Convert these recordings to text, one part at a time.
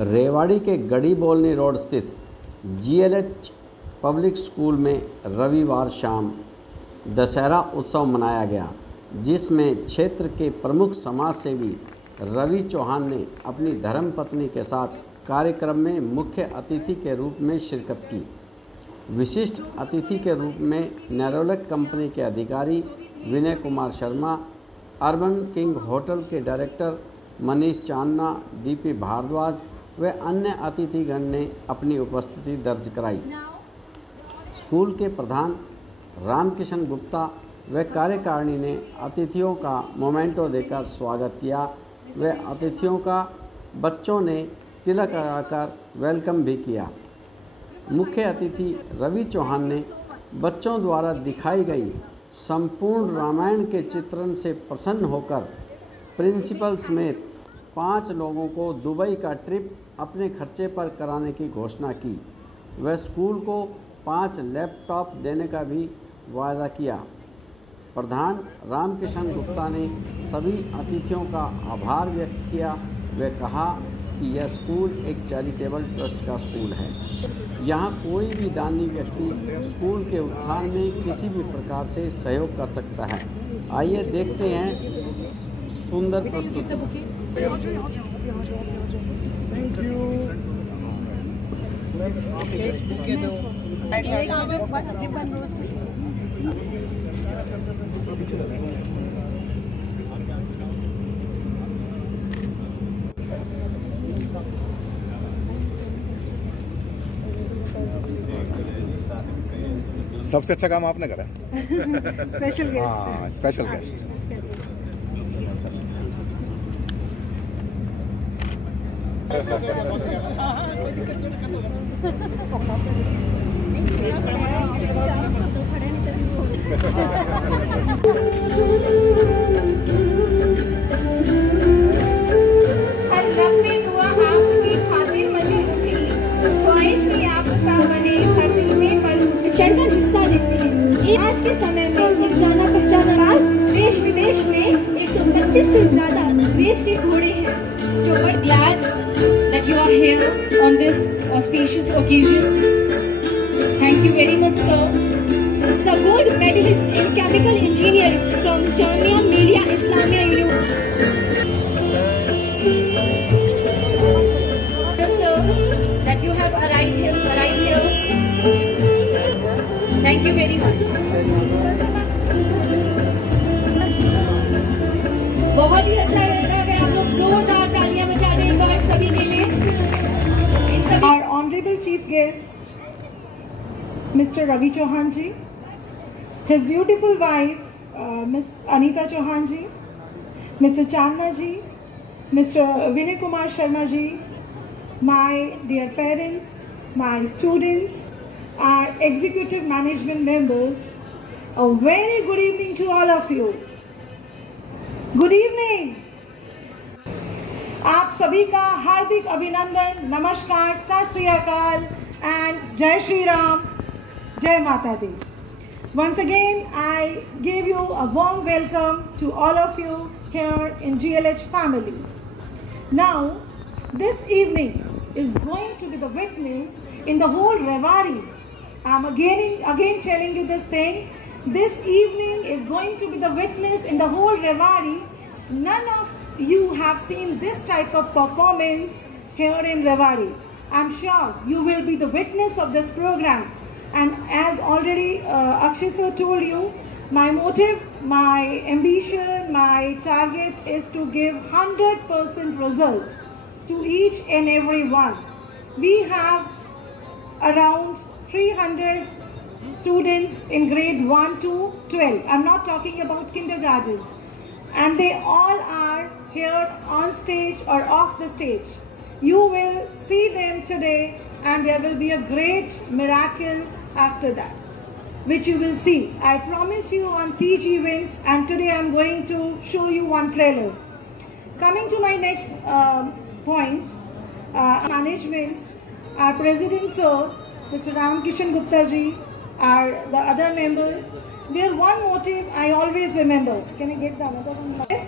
रेवाड़ी के गढ़ी बोलनी रोड स्थित GLH पब्लिक स्कूल में रविवार शाम दशहरा उत्सव मनाया गया, जिसमें क्षेत्र के प्रमुख समाज सेवी रवि चौहान ने अपनी धर्मपत्नी के साथ कार्यक्रम में मुख्य अतिथि के रूप में शिरकत की। विशिष्ट अतिथि के रूप में नेरोलैक कंपनी के अधिकारी Vinay Kumar Sharma, urban king hotel के डायरेक्टर मनीष चांदना, DP भारद्वाज व अन्य अतिथिगण ने अपनी उपस्थिति दर्ज कराई। स्कूल के प्रधान रामकिशन गुप्ता व कार्यकारिणी ने अतिथियों का मोमेंटो देकर स्वागत किया व अतिथियों का बच्चों ने तिलक लगाकर वेलकम भी किया। मुख्य अतिथि रवि चौहान ने बच्चों द्वारा दिखाई गई संपूर्ण रामायण के चित्रण से प्रसन्न होकर प्रिंसिपल समेत 5 लोगों को दुबई का ट्रिप अपने खर्चे पर कराने की घोषणा की। वह स्कूल को 5 लैपटॉप देने का भी वायदा किया। प्रधान रामकिशन गुप्ता ने सभी अतिथियों का आभार व्यक्त किया व कहा कि यह स्कूल एक चैरिटेबल ट्रस्ट का स्कूल है। यहाँ कोई भी दानी व्यक्ति स्कूल के उत्थान में किसी भी प्रकार से सहयोग कर सकता है। आइए देखते हैं सुंदर प्रस्तुति। सबसे अच्छा काम आपने करा। Special guest. हाँ, स्पेशल गेस्ट। आज के समय में एक जाना पहचाना राज देश विदेश में 125 से ज्यादा रेस के घोड़े हैं जो बड़े glad that you are here on this auspicious occasion. Thank you very much, sir. The gold medalist in chemical engineering from Jamia Millia Islamia University. Sir, that you have arrived here. Thank you very much. बहुत ही अच्छा लगता है अगर आप लोग जोरदार तालियां बजा दें एक बार सभी के लिए। Our honorable chief guest, Mr. Ravi Chauhan ji, his beautiful wife, Miss Anita Chauhan ji, Mr. Chandna ji, Mr. Vinay Kumar Sharma ji, my dear parents, my students, our executive management members, a very good evening to all of you. Good evening. आप सभी का हार्दिक अभिनंदन, नमस्कार, सत श्री अकाल and जय श्री राम, जय माता दी. Once again, I give you a warm welcome to all of you here in GLH family. Now, this evening is going to be the witness in the whole Rewari. I'm again telling you this thing. This evening is going to be the witness in the whole Rewari. None of you have seen this type of performance here in Rewari. I'm sure you will be the witness of this program. And as already Akshay sir told you, my motive, my ambition, my target is to give 100% result to each and every one. We have around 300 students in grade 1 to 12. I'm not talking about kindergarten. And they all are here on stage or off the stage. You will see them today and there will be a great miracle after that, which you will see. I promise you on Tej event, and today I'm going to show you one trailer. Coming to my next point, management, our president sir, Mr. Ramkishan Gupta ji, the other members, their one motive I always remember. Can I get the another one? Yes.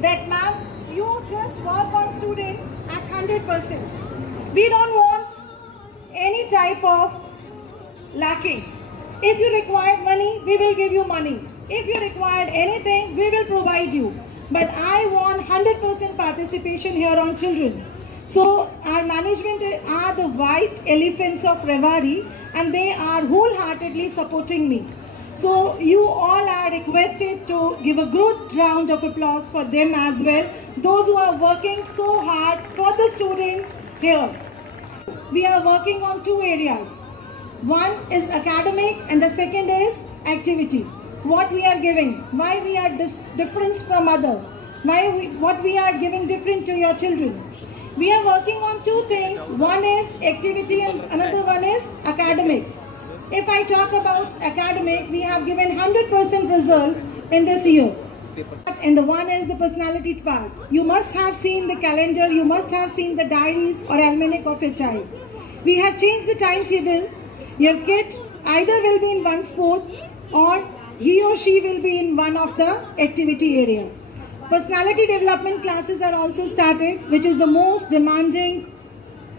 That ma'am, you just work on students at 100%. We don't want any type of lacking. If you require money, we will give you money. If you require anything, we will provide you. But I want 100% participation here on children. So our management are the white elephants of Rewari, and they are wholeheartedly supporting me. So you all are requested to give a good round of applause for them as well. Those who are working so hard for the students here. We are working on two areas. One is academic and the second is activity. What we are giving, why we are different from others, what we are giving different to your children. We are working on two things. One is activity and another one is academic. If I talk about academic, we have given 100% result in this year. And the one is the personality part. You must have seen the calendar, you must have seen the diaries or almanac of your child. We have changed the timetable. Your kid either will be in one sport or he or she will be in one of the activity areas. Personality development classes are also started, which is the most demanding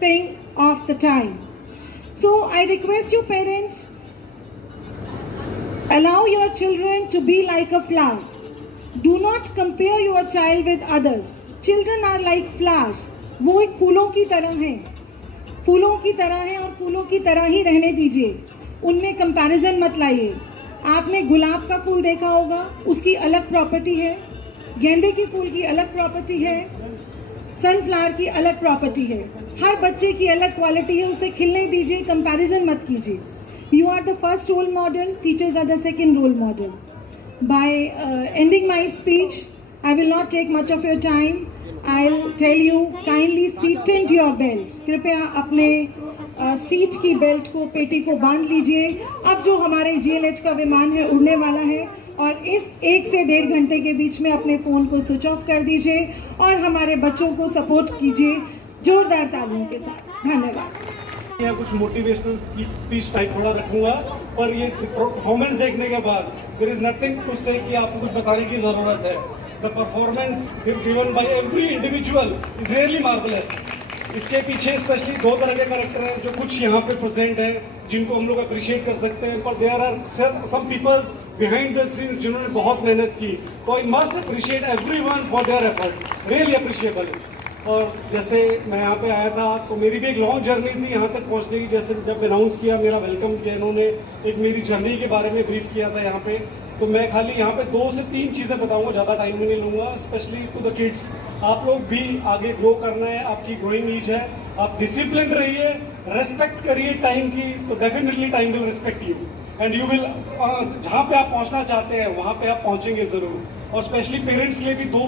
thing of the time. So I request you parents, allow your children to be like a flower. Do not compare your child with others. Children are like flowers. वो एक फूलों की तरह हैं, फूलों की तरह हैं और फूलों की तरह ही रहने दीजिए. उनमें कंपैरिजन मत लाइए. आपने गुलाब का फूल देखा होगा, उसकी अलग प्रॉपर्टी है. गेंदे के फूल की अलग प्रॉपर्टी है. सनफ्लावर की अलग प्रॉपर्टी है. हर बच्चे की अलग क्वालिटी है, उसे खिलने दीजिए, कंपैरिजन मत कीजिए. You are the first role model, teachers are the second role model. By ending my speech, I will not take much of your time. I'll tell you, kindly seaten your belt. कृपया अपने seat की belt को, पेटी को बांध लीजिए. अब जो हमारे GLH का विमान है उड़ने वाला है और इस 1 से 1.5 घंटे के बीच में अपने फ़ोन को स्विच ऑफ कर दीजिए और हमारे बच्चों को सपोर्ट कीजिए जोरदार तालियों के साथ. धन्यवाद. या कुछ मोटिवेशनल स्पीच टाइप थोड़ा रखूंगा और ये परफॉर्मेंस देखने के बाद देयर इज नथिंग टू से कि आपको कुछ बताने की ज़रूरत है. The performance given by every individual is really marvellous. इसके पीछे स्पेशली 2 तरह के कैरेक्टर हैं जो कुछ यहाँ पे प्रेजेंट है, जिनको हम लोग अप्रिशिएट कर सकते हैं, पर there are some peoples behind the scenes जिन्होंने बहुत मेहनत की. तो I must appreciate everyone for their effort. Really appreciable. और जैसे मैं यहाँ पे आया था तो मेरी भी एक लॉन्ग जर्नी थी यहाँ तक पहुँचने की. जैसे जब अनाउंस किया, मेरा वेलकम किया इन्होंने, एक मेरी जर्नी के बारे में ब्रीफ किया था यहाँ पे, तो मैं खाली यहाँ पे 2 से 3 चीज़ें बताऊँगा, ज़्यादा टाइम भी नहीं लूँगा. स्पेशली टू द किड्स, आप लोग भी आगे ग्रो करना है, आपकी ग्रोइंग एज है, आप डिसिप्लिन रहिए, रेस्पेक्ट करिए टाइम की, तो definitely time will respect you and you will, जहाँ पे आप पहुँचना चाहते हैं वहाँ पे आप पहुँचेंगे ज़रूर. और स्पेशली पेरेंट्स के लिए भी 2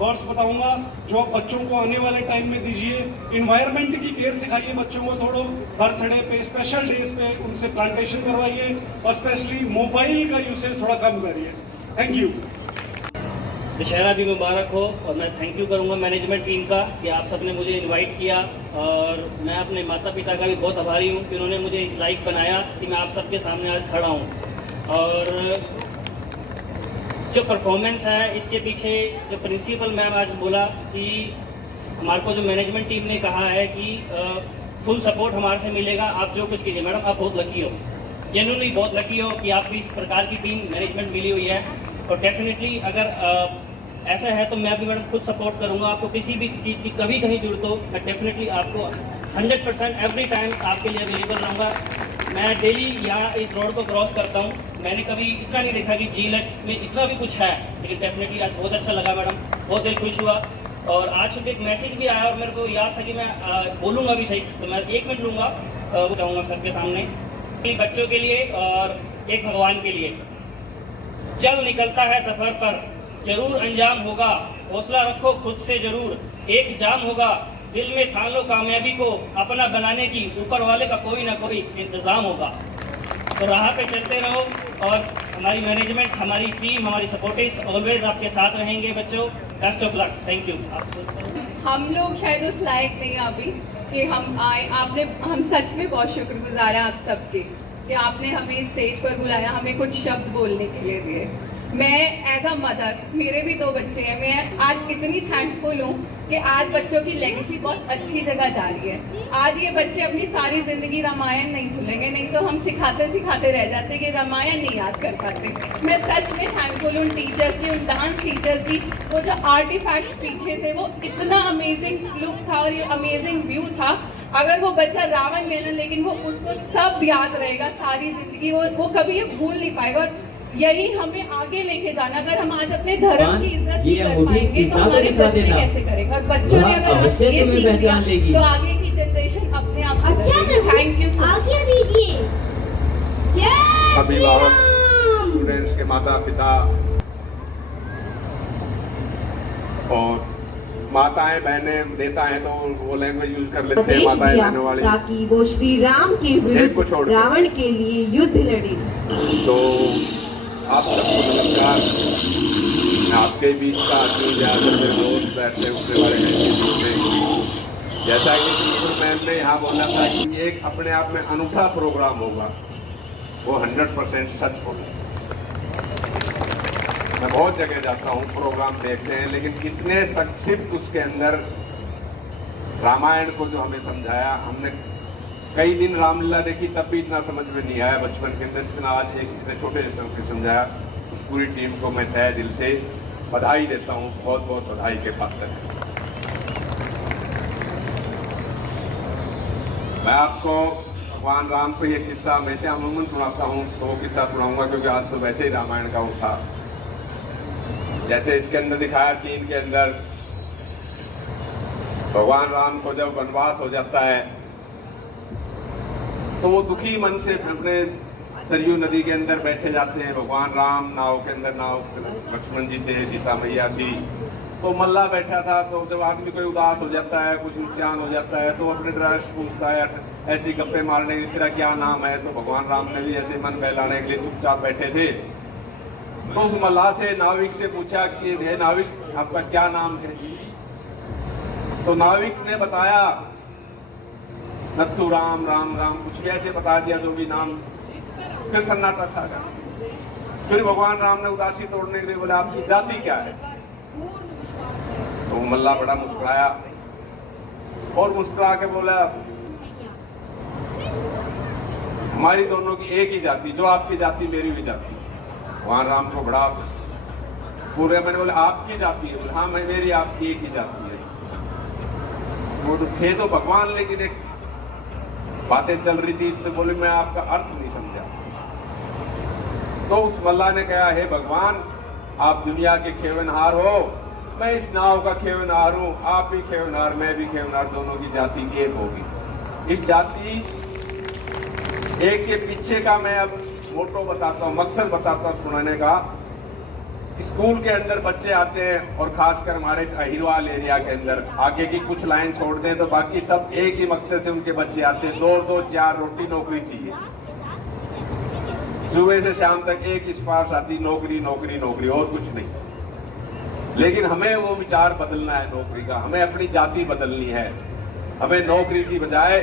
वर्ड्स बताऊंगा जो आप बच्चों को आने वाले टाइम में दीजिए. इन्वायरमेंट की केयर सिखाइए बच्चों को, थोड़ा बर्थडे पे, स्पेशल डेज पे उनसे प्लांटेशन करवाइए और स्पेशली मोबाइल का यूसेज थोड़ा कम करिए. Thank you. दशहरा भी मुबारक हो. और मैं थैंक यू करूंगा मैनेजमेंट टीम का कि आप सबने मुझे इनवाइट किया, और मैं अपने माता पिता का भी बहुत आभारी हूं कि उन्होंने मुझे इस लायक बनाया कि मैं आप सबके सामने आज खड़ा हूं. और जो परफॉर्मेंस है इसके पीछे जो प्रिंसिपल मैम आज बोला कि हमारे को जो मैनेजमेंट टीम ने कहा है कि फुल सपोर्ट हमारे से मिलेगा, आप जो कुछ कीजिए. मैडम आप बहुत लकी हो, जेन्युइनली बहुत लकी हो कि आपको इस प्रकार की टीम मैनेजमेंट मिली हुई है. और डेफिनेटली अगर ऐसा है तो मैं भी मैडम खुद सपोर्ट करूंगा. आपको किसी भी चीज़ की कभी कहीं जरूरत हो, मैं डेफिनेटली आपको 100% एवरी टाइम आपके लिए अवेलेबल रहूँगा. मैं डेली यहाँ इस रोड को क्रॉस करता हूँ. मैंने कभी इतना नहीं देखा कि GLH में इतना भी कुछ है, लेकिन डेफिनेटली आज बहुत अच्छा लगा मैडम, बहुत दिल खुश हुआ. और आज सुबह एक मैसेज भी आया और मेरे को याद था कि मैं बोलूँगा भी सही, तो मैं 1 मिनट लूँगा, वो चाहूँगा सबके सामने. बच्चों के लिए और एक भगवान के लिए. चल निकलता है सफ़र पर, जरूर अंजाम होगा, हौसला रखो खुद से जरूर. एक जाम होगा, दिल में ठान लो कामयाबी को, अपना बनाने की ऊपर वाले का कोई ना कोई इंतज़ाम होगा. तो राह पे चलते रहो और हमारी मैनेजमेंट, हमारी टीम, हमारी सपोर्टिव्स ऑलवेज आपके साथ रहेंगे बच्चों. Best of luck. Thank you. हम लोग शायद उस लायक नहीं अभी कि हम आए. हम सच में बहुत शुक्रगुजार हैं आप सबके कि आपने हमें स्टेज पर बुलाया, हमें कुछ शब्द बोलने के लिए दिए. मैं एज अ मदर, मेरे भी 2 बच्चे हैं, मैं आज इतनी थैंकफुल हूँ कि कि आज बच्चों की लेगेसी बहुत अच्छी जगह जा रही है। आज ये बच्चे अपनी सारी जिंदगी रामायण नहीं भूलेंगे, नहीं तो हम सिखाते सिखाते रह जाते कि रामायण नहीं याद कर पाते। मैं सच में थैंकफुल उन टीचर्स की, उन डांस टीचर्स की। वो जो आर्टिफैक्ट्स पीछे थे वो इतना अमेजिंग लुक था और ये अमेजिंग व्यू था। अगर वो बच्चा रावण लेना, लेकिन वो उसको सब याद रहेगा सारी जिंदगी, वो कभी ये भूल नहीं पाएगा। और यही हमें आगे लेके जाना। अगर हम आज अपने धर्म की इज्जत नहीं कर पाएंगे तो हमारे बच्चे कैसे करेंगे? और बच्चों ने अगर ये सीख लिया तो आगे की जनरेशन अपने आप से। Thank you sir. आगे दीजिए। अभिभावक, स्टूडेंट्स के माता पिता और माताएं बहनें देता है तो वो लैंग्वेज यूज कर लेते हैं माताएं बहनों वाली, ताकि वो श्री राम के विरुद्ध रावण के लिए युद्ध लड़े। तो आप सबको नमस्कार। मैं आपके बीच का आदमी ज़्यादातर मेरे दोस्त बैठते उसके बारे में जैसा कि मैम ने यहाँ बोला था कि एक अपने आप में अनूठा प्रोग्राम होगा, वो 100% सच होगा। मैं बहुत जगह जाता हूँ, प्रोग्राम देखते हैं, लेकिन कितने संक्षिप्त उसके अंदर रामायण को जो हमें समझाया। हमने कई दिन रामलीला देखी तब भी इतना समझ में नहीं आया बचपन के अंदर, जितना आज इतने छोटे से समझाया। उस पूरी टीम को मैं तहे दिल से बधाई देता हूँ, बहुत बहुत बधाई के पात्र हैं। मैं आपको भगवान राम को ये किस्सा वैसे अमूमन सुनाता हूँ, तो वो किस्सा सुनाऊंगा क्योंकि आज तो वैसे ही रामायण का वो था। जैसे इसके अंदर दिखाया सीन के अंदर, भगवान राम को जब वनवास हो जाता है तो वो दुखी मन से अपने सरयू नदी के अंदर बैठे जाते हैं। भगवान राम नाव के अंदर, नाव लक्ष्मण जी थे, सीता मैया थी, तो मल्ला बैठा था। तो जब आदमी कोई उदास हो जाता है, कुछ नुकसान हो जाता है, तो अपने ड्राइवर से पूछता है, ऐसी गप्पे मारने की, तेरा क्या नाम है? तो भगवान राम ने भी ऐसे मन बहलाने के लिए चुपचाप बैठे थे। तो उस मल्लाह से, नाविक से पूछा कि हे नाविक, आपका क्या नाम है जी? तो नाविक ने बताया नत्थू राम, राम राम, कुछ भी ऐसे बता दिया जो भी नाम। फिर सन्नाटा छा गया। फिर भगवान राम ने उदासी तोड़ने के लिए बोला, आपकी जाति क्या है? तो मल्ला बड़ा मुस्कुराया और मुस्कुरा के बोला, हमारी दोनों की एक ही जाति, जो आपकी जाति मेरी भी जाति। भगवान राम को बड़ा पूरे मैंने बोला, आपकी जाति है? बोले हाँ, मेरी आपकी एक ही जाति है। वो तो थे तो भगवान, लेकिन एक बातें चल रही थी, तो बोले मैं आपका अर्थ नहीं समझा। तो उस मल्ला ने कहा, हे भगवान, आप दुनिया के खेवनहार हो, मैं इस नाव का खेवनहार हूँ, आप भी खेवनहार, मैं भी खेवनहार, दोनों की जाति एक होगी। इस जाति एक के पीछे का मैं अब मोटो बताता हूँ, मकसद बताता हूँ सुनाने का। स्कूल के अंदर बच्चे आते हैं और खासकर हमारे इस अहिरवाल एरिया के अंदर आगे की कुछ लाइन छोड़ दें तो बाकी सब एक ही मकसद से उनके बच्चे आते हैं, 2-2 4 रोटी नौकरी चाहिए। सुबह से शाम तक एक सिफारिश आती, नौकरी नौकरी नौकरी, और कुछ नहीं। लेकिन हमें वो विचार बदलना है नौकरी का, हमें अपनी जाति बदलनी है। हमें नौकरी की बजाय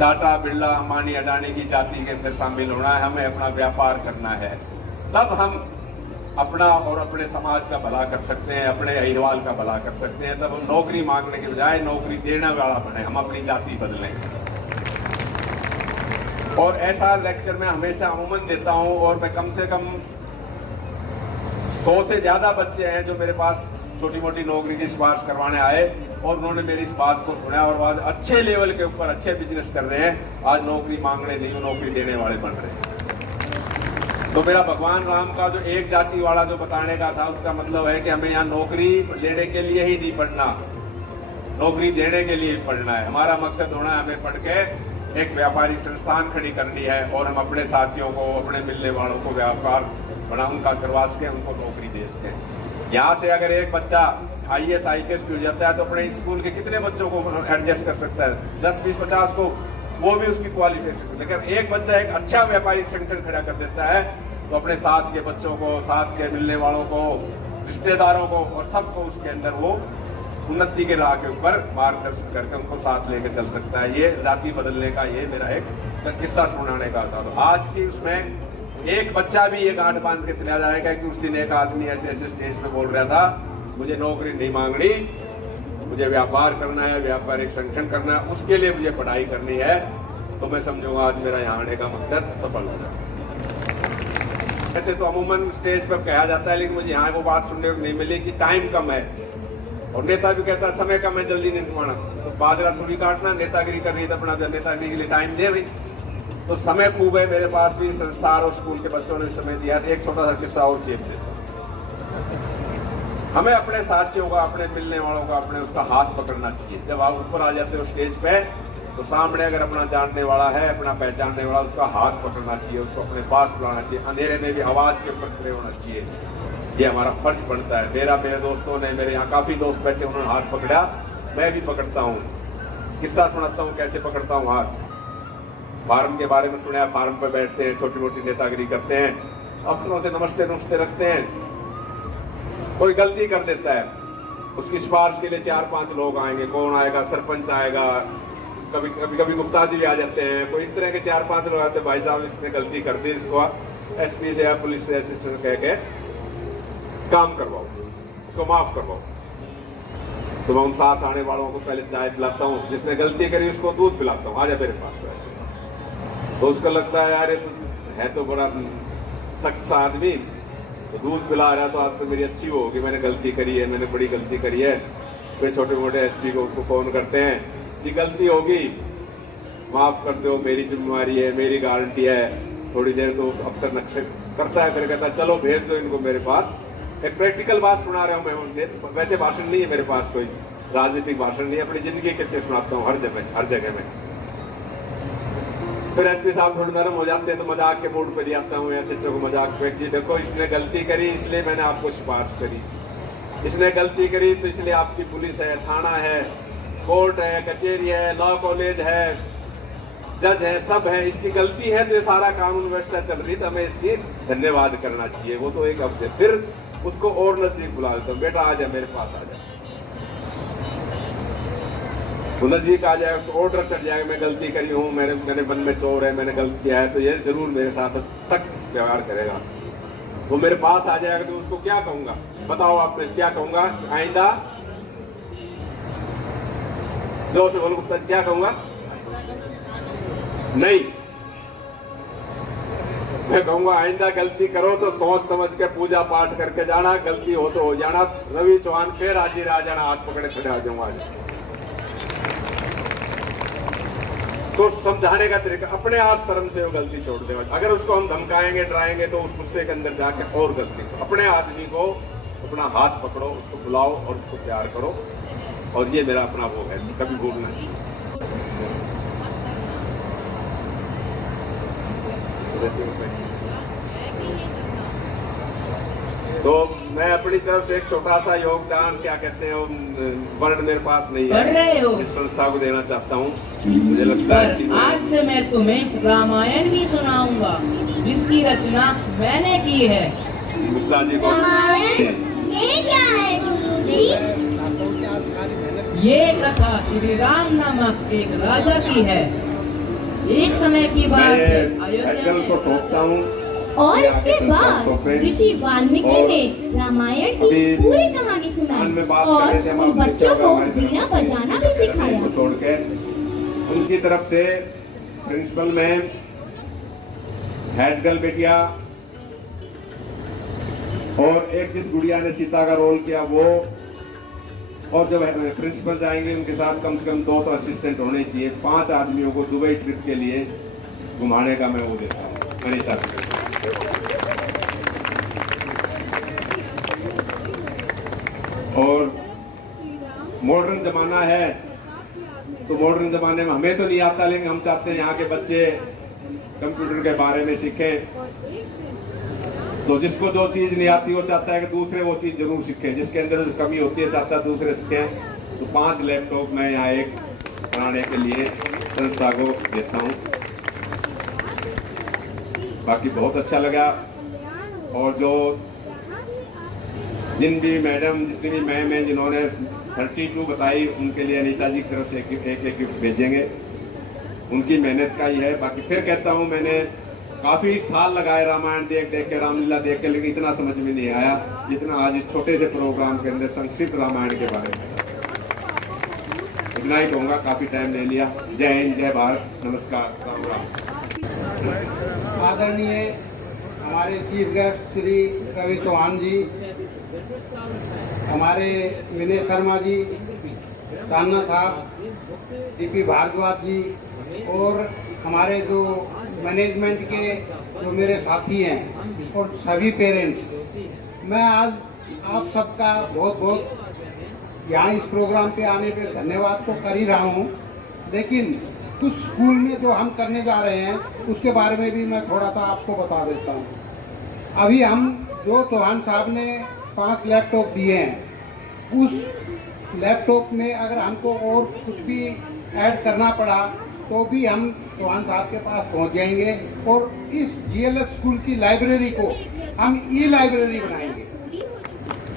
टाटा बिरला अंबानी अडानी की जाति के अंदर शामिल होना है, हमें अपना व्यापार करना है। तब हम अपना और अपने समाज का भला कर सकते हैं, अपने अहिरवाल का भला कर सकते हैं। तब हम नौकरी मांगने के बजाय नौकरी देने वाला बने, हम अपनी जाति बदलें। और ऐसा लेक्चर मैं हमेशा अमूमन देता हूं, और मैं कम से कम 100 से ज्यादा बच्चे हैं जो मेरे पास छोटी मोटी नौकरी की सिफारिश करवाने आए और उन्होंने मेरी इस बात को सुना और आज अच्छे लेवल के ऊपर अच्छे बिजनेस कर रहे हैं। आज नौकरी मांगने नहीं, नौकरी देने वाले बन रहे हैं। तो मेरा भगवान राम का जो एक जाति वाला जो बताने का था, उसका मतलब है कि हमें यहाँ नौकरी लेने के लिए ही नहीं पढ़ना, नौकरी देने के लिए पढ़ना है। हमारा मकसद होना है हमें पढ़ के एक व्यापारिक संस्थान खड़ी करनी है और हम अपने साथियों को, अपने मिलने वालों को व्यापार बना उनका करवा सके, उनको नौकरी दे सके। यहाँ से अगर एक बच्चा IAS IPS भी हो जाता है तो अपने स्कूल के कितने बच्चों को एडजस्ट कर सकता है? 10 20 50 को, वो भी उसकी क्वालिफिकेशन। लेकिन एक बच्चा एक अच्छा व्यापारिक संगठन खड़ा कर देता है तो अपने साथ के बच्चों को, साथ के मिलने वालों को, रिश्तेदारों को और सबको उसके अंदर वो उन्नति के राह के ऊपर मार्गदर्शन करके उनको साथ लेके चल सकता है। ये जाति बदलने का ये मेरा एक किस्सा सुनाने का था। तो आज की उसमें एक बच्चा भी ये गांठ बांध के चला जाएगा कि उस दिन एक आदमी ऐसे ऐसे स्टेज पे बोल रहा था, मुझे नौकरी नहीं मांगनी, मुझे व्यापार करना है, व्यापारिक संगठन करना है, उसके लिए मुझे पढ़ाई करनी है, तो मैं समझूंगा आज मेरा यहाँ आने का मकसद सफल हो जाए। ऐसे तो अमूमन स्टेज पर कहा जाता है, लेकिन मुझे यहाँ वो बात सुनने को नहीं मिली कि टाइम कम है, और नेता भी कहता है समय कम है, जल्दी नहीं निपटाना, तो बाजरा थोड़ी काटना, नेतागिरी कर रही है तो अपना नेतागिरी के लिए टाइम दे भाई। तो समय खूब है मेरे पास भी, संस्थान और स्कूल के बच्चों ने समय दिया। एक छोटा सा किस्सा और चेप देता हूं। हमें अपने साथियों का, अपने मिलने वालों का, अपने उसका हाथ पकड़ना चाहिए। जब आप ऊपर आ जाते हो स्टेज पे, तो सामने अगर अपना जानने वाला है, अपना पहचानने वाला, उसका हाथ पकड़ना चाहिए, उसको अपने पास बुलाना चाहिए। अंधेरे में भी आवाज के ऊपर खड़े होना चाहिए, ये हमारा फर्ज बनता है। मेरे दोस्तों ने, मेरे यहाँ काफी दोस्त बैठे, उन्होंने हाथ पकड़ा, मैं भी पकड़ता हूँ। किस्सा सुनाता हूँ कैसे पकड़ता हूँ हाथ। फार्म के बारे में सुना है, फार्म पर बैठते हैं, छोटी मोटी नेतागिरी करते हैं, अफसरों से नमस्ते नमस्ते रखते हैं। कोई गलती कर देता है, उसकी सिफारिश के लिए 4-5 लोग आएंगे, कौन आएगा, सरपंच आएगा, कभी मुफ्ताजी भी आ जाते हैं, कोई इस तरह के 4-5 लोग आते हैं, भाई साहब इसने गलती कर दी, इसको एसपी से या पुलिस से ऐसे कह के काम करवाओ, उसको माफ करवाओ। तो मैं उन साथ आने वालों को पहले चाय पिलाता हूँ, जिसने गलती करी उसको दूध पिलाता हूँ, आजा मेरे पास। तो उसको लगता है यार ये तो है तो बड़ा सख्त सा आदमी, तो दूध पिला रहा, तो आज तो मेरी अच्छी वो होगी, मैंने गलती करी है, मैंने बड़ी गलती करी है। फिर छोटे मोटे एसपी को उसको फोन करते हैं कि गलती होगी, माफ कर दो, मेरी जिम्मेवारी है, मेरी गारंटी है। थोड़ी देर तो अफसर नक्शे करता है, फिर कहता है चलो भेज दो इनको मेरे पास। एक प्रैक्टिकल बात सुना रहा हूँ मैं, वैसे भाषण नहीं है मेरे पास, कोई राजनीतिक भाषण नहीं है, अपनी जिंदगी किससे सुनाता हूँ हर जगह में। फिर एसपी साहब थोड़ी नरम हो जाते हैं, तो मजाक के मूड पे ले आता हूँ एसएचओ को मजाक पे कि देखो इसने गलती करी इसलिए मैंने आपको सिफारिश करी, इसने गलती करी तो इसलिए आपकी पुलिस है, थाना है, कोर्ट है, कचहरी है, लॉ कॉलेज है, जज है, सब है, इसकी गलती है तो ये सारा कानून व्यवस्था चल रही, तो हमें इसकी धन्यवाद करना चाहिए। वो तो एक हफ्ते फिर उसको और नजदीक बुला लेता हूँ, बेटा आ जा मेरे पास आ जा, तो नजदीक आ जाए, उसको ऑर्डर चढ़ जाएगा, मैं गलती करी हूँ, मेरे मन में चोर है, मैंने गलती किया है, तो ये जरूर मेरे साथ सख्त व्यवहार करेगा। वो मेरे पास आ जाएगा तो उसको क्या कहूंगा, बताओ आप, मैं क्या कहूंगा, आइंदा जोर से बोलो, क्या कहूंगा, नहीं, मैं कहूंगा आइंदा गलती करो तो सोच समझ के पूजा पाठ करके जाना, गलती हो तो हो जाना। रवि चौहान फिर हाजिर आ जाना, हाथ पकड़े खड़े आ जाऊंगा। तो समझाने का तरीका, अपने आप शर्म से वो गलती छोड़ दे। अगर उसको हम धमकाएंगे, डराएंगे, तो उस गुस्से के अंदर जाके और गलती। तो अपने आदमी को अपना हाथ पकड़ो, उसको बुलाओ और उसको प्यार करो, और ये मेरा अपना वो है, कभी भूलना चाहिए। तो मैं अपनी तरफ से एक छोटा सा योगदान, क्या कहते हैं, वर्ड मेरे पास नहीं है, इस संस्था को देना चाहता हूँ। मुझे लगता है कि आज से मैं तुम्हें रामायण भी सुनाऊंगा, जिसकी रचना मैंने की है। गुप्ता जी को ये क्या है गुरुजी? ये कथा श्री राम नामक एक राजा की है। एक समय की बात है, अयोध्या में को सौंपता हूँ, और इसके बाद ऋषि वाल्मीकि ने रामायण की पूरी कहानी सुनाई और उन बच्चों को वीणा बजाना भी सिखाया। छोड़ के उनकी तरफ से प्रिंसिपल मैम, हेड गर्ल बेटिया, और एक जिस गुड़िया ने सीता का रोल किया वो, और जब प्रिंसिपल जाएंगे उनके साथ कम से कम 2 तो असिस्टेंट होने चाहिए। 5 आदमियों को दुबई ट्रिप के लिए घुमाने का मैं वो देता हूँ मेरी तरफ से। और मॉडर्न जमाना है, तो मॉडर्न जमाने में हमें तो नहीं आता, लेकिन हम चाहते हैं यहाँ के बच्चे कंप्यूटर के बारे में सीखें। तो जिसको जो चीज नहीं आती वो चाहता है कि दूसरे वो चीज जरूर सीखें, जिसके अंदर जो कमी होती है चाहता है दूसरे सीखें। तो 5 लैपटॉप मैं यहाँ एक बनाने के लिए संस्था को देता हूँ। बाकी बहुत अच्छा लगा, और जो जिन भी मैडम, जितनी भी मैम हैं जिन्होंने 32 बताई, उनके लिए अनीता जी की तरफ से एक गिफ्ट भेजेंगे। उनकी मेहनत का ही है। बाकी फिर कहता हूँ, मैंने काफी साल लगाए रामायण देख देख के, रामलीला देख के, लेकिन इतना समझ में नहीं आया जितना आज इस छोटे से प्रोग्राम के अंदर संक्षिप्त रामायण के बारे में। इतना ही कहूँगा, काफ़ी टाइम ले लिया। जय हिंद, जय भारत, नमस्कार, राम राम। आदरणीय हमारे चीफ गेस्ट श्री रवि चौहान जी, हमारे विनय शर्मा जी, तान्ना साहब, डीपी भारद्वाज जी और हमारे जो मैनेजमेंट के जो मेरे साथी हैं और सभी पेरेंट्स, मैं आज आप सबका बहुत बहुत यहाँ इस प्रोग्राम पे आने पे धन्यवाद तो कर ही रहा हूँ, लेकिन कुछ स्कूल में जो हम करने जा रहे हैं उसके बारे में भी मैं थोड़ा सा आपको बता देता हूँ। अभी हम जो चौहान साहब ने 5 लैपटॉप दिए हैं, उस लैपटॉप में अगर हमको और कुछ भी ऐड करना पड़ा तो भी हम चौहान साहब के पास पहुंच जाएंगे और इस GLS स्कूल की लाइब्रेरी को हम ई-लाइब्रेरी बनाएंगे।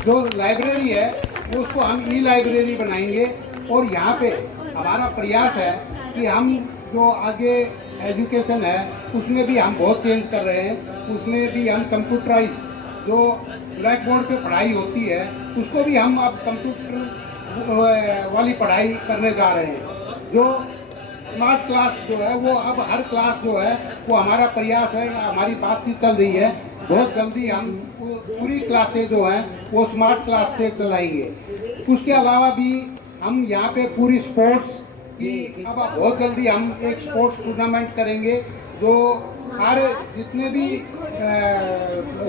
जो लाइब्रेरी है उसको हम ई-लाइब्रेरी बनाएंगे और यहाँ पे हमारा प्रयास है कि हम जो आगे एजुकेशन है उसमें भी हम बहुत चेंज कर रहे हैं। उसमें भी हम कंप्यूटराइज जो ब्लैक बोर्ड पे पढ़ाई होती है उसको भी हम अब कंप्यूटर वाली पढ़ाई करने जा रहे हैं। जो स्मार्ट क्लास जो है वो अब हर क्लास जो है वो हमारा प्रयास है, हमारी बातचीत चल रही है, बहुत जल्दी हम पूरी क्लासेज जो हैं वो स्मार्ट क्लास से चलाएंगे। उसके अलावा भी हम यहाँ पे पूरी स्पोर्ट्स की अब बहुत जल्दी हम एक स्पोर्ट्स टूर्नामेंट करेंगे। जो सारे जितने भी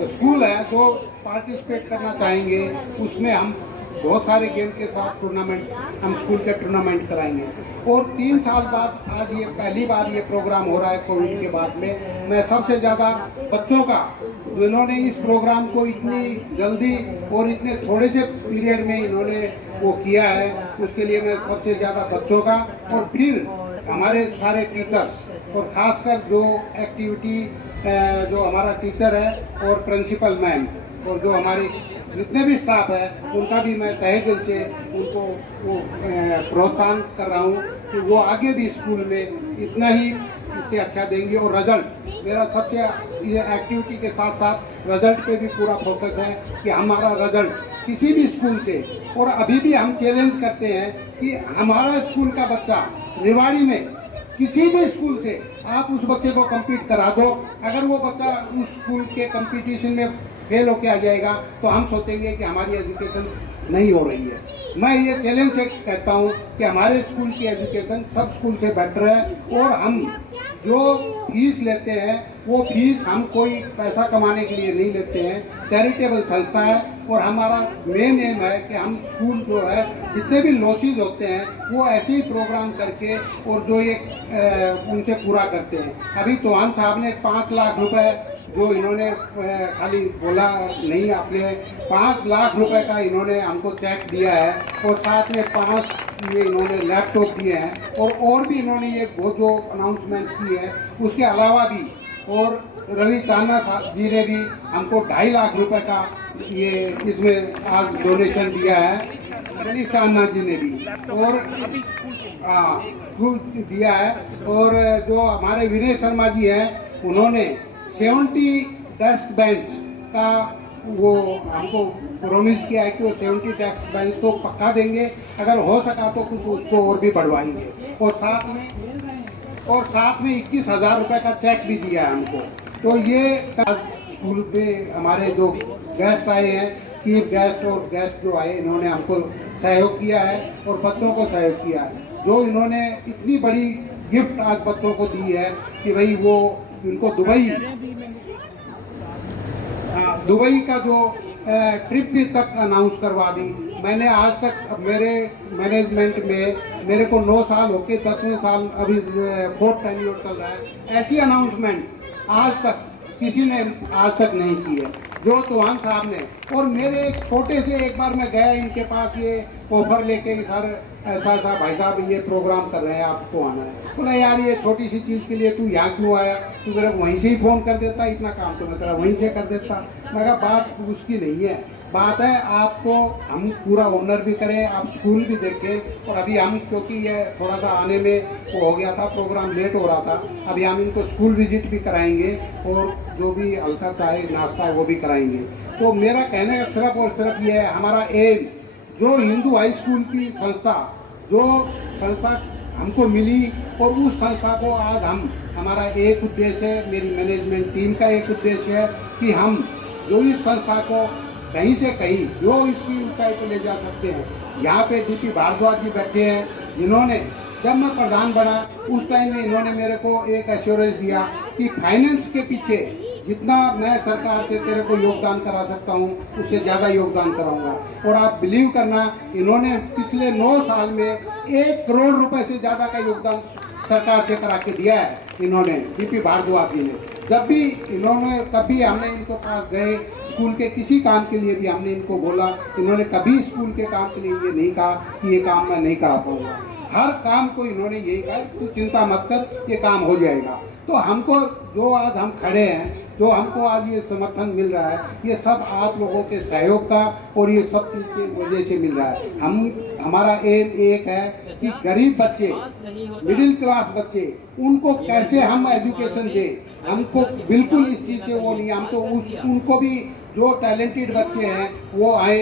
स्कूल हैं जो पार्टिसिपेट करना चाहेंगे उसमें हम बहुत सारे गेम के साथ टूर्नामेंट हम स्कूल के टूर्नामेंट कराएंगे। और 3 साल बाद आज ये पहली बार ये प्रोग्राम हो रहा है कोविड के बाद में। मैं सबसे ज़्यादा बच्चों का जिन्होंने इस प्रोग्राम को इतनी जल्दी और इतने थोड़े से पीरियड में इन्होंने वो किया है, उसके लिए मैं सबसे ज़्यादा बच्चों का और फिर हमारे सारे टीचर्स और ख़ासकर जो एक्टिविटी जो हमारा टीचर है और प्रिंसिपल मैम और जो हमारी जितने भी स्टाफ है उनका भी मैं तहे दिल से उनको वो प्रोत्साहन कर रहा हूँ कि वो आगे भी स्कूल में इतना ही इससे अच्छा देंगे। और रिजल्ट मेरा सबसे ये एक्टिविटी के साथ साथ रिजल्ट पे भी पूरा फोकस है कि हमारा रिजल्ट किसी भी स्कूल से, और अभी भी हम चैलेंज करते हैं कि हमारा स्कूल का बच्चा रेवाड़ी में किसी भी स्कूल से आप उस बच्चे को कम्पीट करा दो, अगर वो बच्चा उस स्कूल के कंपटीशन में फेल होके आ जाएगा तो हम सोचेंगे कि हमारी एजुकेशन नहीं हो रही है। मैं ये चैलेंज से कहता हूँ कि हमारे स्कूल की एजुकेशन सब स्कूल से बेटर है और हम जो फीस लेते हैं वो फीस हम कोई पैसा कमाने के लिए नहीं लेते हैं, चैरिटेबल संस्था है और हमारा मेन एम है कि हम स्कूल जो है जितने भी लॉसेज होते हैं वो ऐसे ही प्रोग्राम करके और जो ये उनसे पूरा करते हैं। अभी चौहान साहब ने 5 लाख रुपए जो इन्होंने खाली बोला नहीं, अपने 5 लाख रुपए का इन्होंने हमको चेक दिया है और साथ में 5 ये इन्होंने लैपटॉप दिए हैं और भी इन्होंने ये वो जो अनाउंसमेंट की है उसके अलावा भी। और रवि तान्ना जी ने भी हमको 2.5 लाख रुपए का ये इसमें आज डोनेशन दिया है, रवि तान्ना जी ने भी और स्कूल दिया है। और जो हमारे विनय शर्मा जी हैं उन्होंने 70 डेस्क बेंच का वो हमको प्रोमिस किया है कि वो 70 डेस्क बेंच तो पक्का देंगे, अगर हो सका तो कुछ उसको और भी बढ़वाएंगे। और साथ में 21,000 रुपये का चेक भी दिया है हमको। तो ये स्कूल पे हमारे जो गेस्ट आए हैं, चीफ गेस्ट और गेस्ट जो आए, इन्होंने हमको सहयोग किया है और बच्चों को सहयोग किया है। जो इन्होंने इतनी बड़ी गिफ्ट आज बच्चों को दी है कि भाई वो इनको दुबई का जो ट्रिप भी तक अनाउंस करवा दी। मैंने आज तक मेरे मैनेजमेंट में मेरे को 9 साल होके 10वें साल अभी 4th टेन्योर चल रहा है, ऐसी अनाउंसमेंट आज तक किसी ने आज तक नहीं की है जो चौहान साहब ने। और मेरे छोटे से एक बार मैं गया इनके पास ये ऑफर लेके, सर ऐसा ऐसा भाई साहब ये प्रोग्राम कर रहे हैं आपको आना है। बोला यार ये छोटी सी चीज़ के लिए तू यहाँ क्यों आया, तू मेरे वहीं से ही फ़ोन कर देता, इतना काम तो मैं तेरा वहीं से कर देता। मैं कहा बात उसकी नहीं है, बात है आपको हम पूरा ऑनर भी करें, आप स्कूल भी देखें। और अभी हम क्योंकि ये थोड़ा सा आने में वो हो गया था, प्रोग्राम लेट हो रहा था, अभी हम इनको स्कूल विजिट भी कराएंगे और जो भी हल्का चाय नाश्ता है वो भी कराएंगे। तो मेरा कहने का सिर्फ और सिर्फ ये है, हमारा एम जो हिंदू हाई स्कूल की संस्था जो संस्था हमको मिली और उस संस्था को आज हमारा एक उद्देश्य है, मेरी मैनेजमेंट टीम का एक उद्देश्य है कि हम जो इस संस्था को कहीं से कहीं जो इसकी ऊंचाई पर ले जा सकते हैं। यहाँ पे डीपी भारद्वाज जी बैठे हैं, जिन्होंने जब मैं प्रधान बना उस टाइम में इन्होंने मेरे को एक एश्योरेंस दिया कि फाइनेंस के पीछे जितना मैं सरकार से तेरे को योगदान करा सकता हूँ उससे ज़्यादा योगदान कराऊंगा। और आप बिलीव करना, इन्होंने पिछले 9 साल में 1 करोड़ रुपए से ज़्यादा का योगदान सरकार से करा के दिया है इन्होंने, डीपी भारद्वाज जी ने। जब भी इन्होंने कभी हमने इनको पास गए स्कूल के किसी काम के लिए भी हमने इनको बोला, इन्होंने कभी स्कूल के काम के लिए ये नहीं कहा कि ये काम मैं नहीं करा पाऊंगा। हर काम को इन्होंने यही कहा तू चिंता मत कर, ये काम हो जाएगा। तो हमको जो आज हम खड़े हैं, जो हमको आज ये समर्थन मिल रहा है, ये सब आप लोगों के सहयोग का और ये सब चीज़ की वजह से मिल रहा है। हमारा एम एक है कि गरीब बच्चे, मिडिल क्लास बच्चे, उनको कैसे हम एजुकेशन दें। हमको बिल्कुल इस चीज़ से वो नहीं, हम तो उनको भी जो टैलेंटेड बच्चे हैं वो आए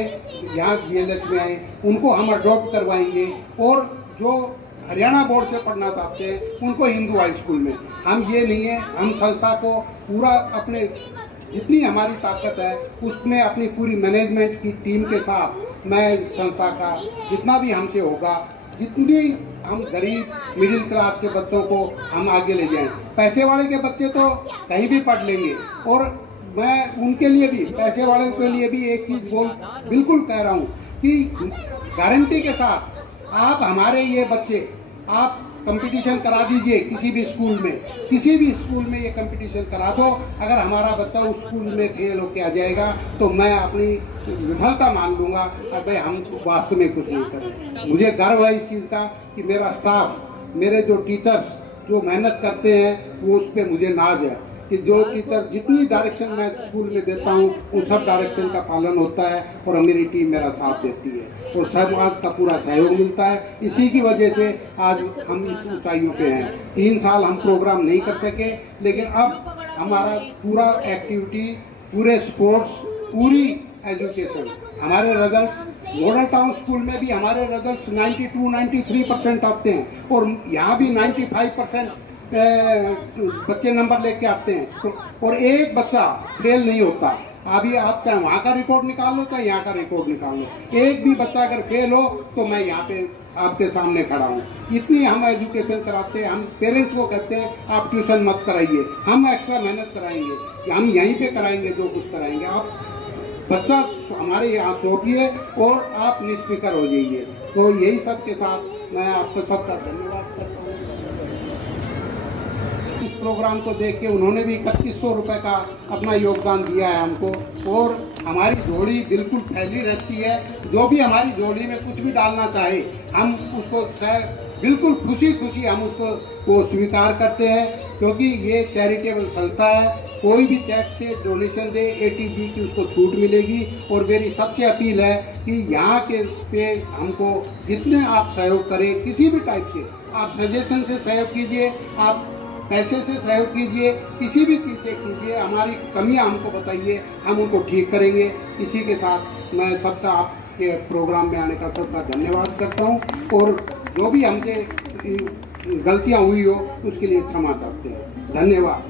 यहाँ GLH में आए, उनको हम अडॉप्ट करवाएंगे। और जो हरियाणा बोर्ड से पढ़ना चाहते हैं उनको हिंदू हाई स्कूल में। हम ये नहीं है, हम संस्था को पूरा अपने जितनी हमारी ताकत है उसमें अपनी पूरी मैनेजमेंट की टीम के साथ मैं संस्था का जितना भी हमसे होगा, जितनी हम गरीब मिडिल क्लास के बच्चों को हम आगे ले जाएं। पैसे वाले के बच्चे तो कहीं भी पढ़ लेंगे, और मैं उनके लिए भी, पैसे वाले के लिए भी एक चीज़ बिल्कुल कह रहा हूँ कि गारंटी के साथ आप हमारे ये बच्चे आप कंपटीशन करा दीजिए किसी भी स्कूल में ये कंपटीशन करा दो। अगर हमारा बच्चा उस स्कूल में फेल होके आ जाएगा तो मैं अपनी विफलता मान लूँगा। अगर हम वास्तव में कुछ नहीं करें, मुझे गर्व है इस चीज़ का कि मेरा स्टाफ, मेरे जो टीचर्स जो मेहनत करते हैं वो उस पर मुझे नाज है कि जो टीचर जितनी डायरेक्शन मैं स्कूल में देता हूँ उन सब डायरेक्शन का पालन होता है और मेरी टीम मेरा साथ देती है और समाज का पूरा सहयोग मिलता है। इसी की वजह से आज हम इस ऊंचाइयों पे हैं। 3 साल हम प्रोग्राम नहीं कर सके, लेकिन अब हमारा पूरा एक्टिविटी, पूरे स्पोर्ट्स, पूरी एजुकेशन, हमारे रिजल्ट मॉडल टाउन स्कूल में भी हमारे रिजल्ट 92-93% आते हैं और यहाँ भी 95% बच्चे नंबर लेके आते हैं और एक बच्चा फेल नहीं होता। अभी आप चाहे वहाँ का रिकॉर्ड निकाल लो चाहे यहाँ का रिकॉर्ड निकाल लो, एक भी बच्चा अगर फेल हो तो मैं यहाँ पे आपके सामने खड़ा हूँ। इतनी हम एजुकेशन कराते हैं। हम पेरेंट्स को कहते हैं आप ट्यूशन मत कराइए, हम एक्स्ट्रा मेहनत कराएंगे, हम यहीं पे कराएंगे जो कुछ कराएंगे। आप बच्चा हमारे यहाँ सौंपिए और आप निष्फिक्र हो जाइए। तो यही सब के साथ मैं आपको सबका धन्यवाद करता हूँ। इस प्रोग्राम को देख के उन्होंने भी 3100 रुपये का अपना योगदान दिया है हमको, और हमारी झोली बिल्कुल फैली रहती है। जो भी हमारी झोली में कुछ भी डालना चाहे हम उसको बिल्कुल खुशी खुशी हम उसको वो स्वीकार करते हैं, क्योंकि ये चैरिटेबल संस्था है। कोई भी चेक से डोनेशन दे ATG की उसको छूट मिलेगी। और मेरी सबसे अपील है कि यहाँ के पे हमको जितने आप सहयोग करें, किसी भी टाइप से, आप सजेशन से सहयोग कीजिए, आप पैसे से सहयोग कीजिए, किसी भी चीज़ से कीजिए, हमारी कमियां हमको बताइए, हम उनको ठीक करेंगे। इसी के साथ मैं सबका आपके प्रोग्राम में आने का सबका धन्यवाद करता हूं और जो भी हमसे गलतियां हुई हो उसके लिए क्षमा चाहते हैं। धन्यवाद।